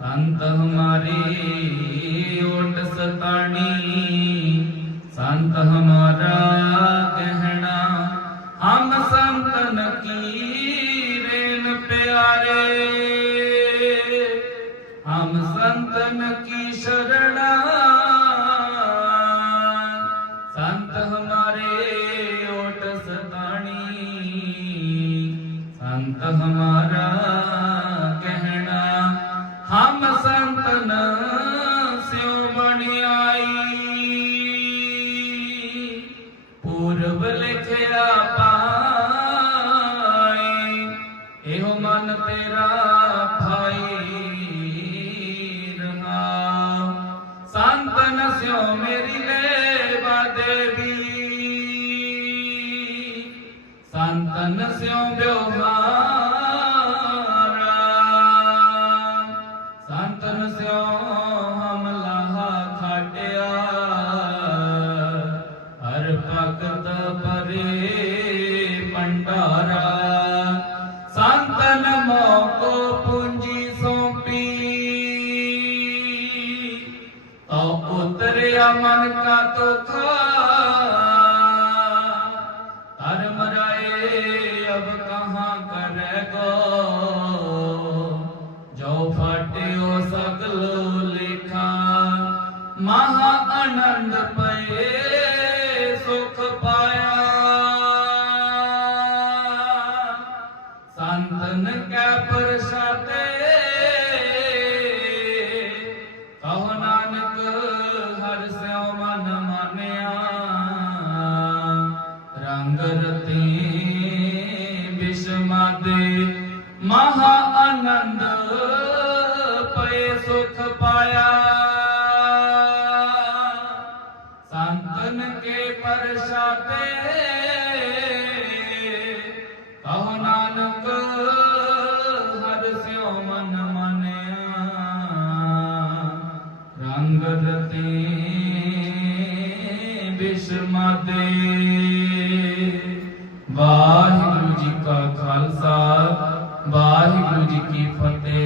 ਸੰਤ ਹਮਾਰੀ ਓਟ ਸਤਾਣੀ। ਸੰਤ ਹਮਾਰਾ ਸੰਤਨ ਕੀ ਸ਼ਰਣਾ? ਸੰਤ ਹਮਾਰੇ ਓਟ ਸਤਾਣੀ ਸੰਤ ਹਮਾਰਾ ਕਹਿਣਾ, ਹਮ ਸੰਤਨ ਸਿਉ ਬਣਾਈ ਪੂਰਬ ਲਿਖਿਆ ਪਾਈ ਇਹੋ ਮਨ ਤੇਰਾ ਭਾਈ। ਰੰਗਾ ਸੰਤਨ ਮੇਰੀ ਲੈਵਾ ਦੇਵੀ। ਸੰਤਨ ਸਿਓ ਬਿਵਹਾਰਾ ਉਤਰਿਆ ਮਨ ਕਾ ਤੋਖਾ ਹਰ ਮਰਾਏ ਅਬ ਕਹਾਂ ਕਰੇਗੋ ਜੋ ਫਾਟਿਓ ਸਗਲ ਲੇਖਾ, ਮਹਾ ਆਨੰਦ ਪਏ, ਸੁਖ ਪਾਇਆ। ਸੰਤਨ ਕੈ ਪ੍ਰਸਾਦੇ, ਕਹੋ ਮਹਾ ਆਨੰਦ ਪਏ ਸੁਖ ਪਾਇਆ। ਸੰਤਨ ਕੇ ਪਰਸ਼ਾਤੇ ਕਹੋ ਨਾਨਕ, ਹਰ ਸਿਉ ਮਨ ਮਾਨਿਆ। ਰੰਗ ਰਤੇ ਬਿਸਮਾਦੇ ਵਾਹਿਗੁਰੂ ਜੀ ਕਾ ਖਾਲਸਾ। ਵਾਹਿਗੁਰੂ ਜੀ ਕੀ ਫਤਿਹ।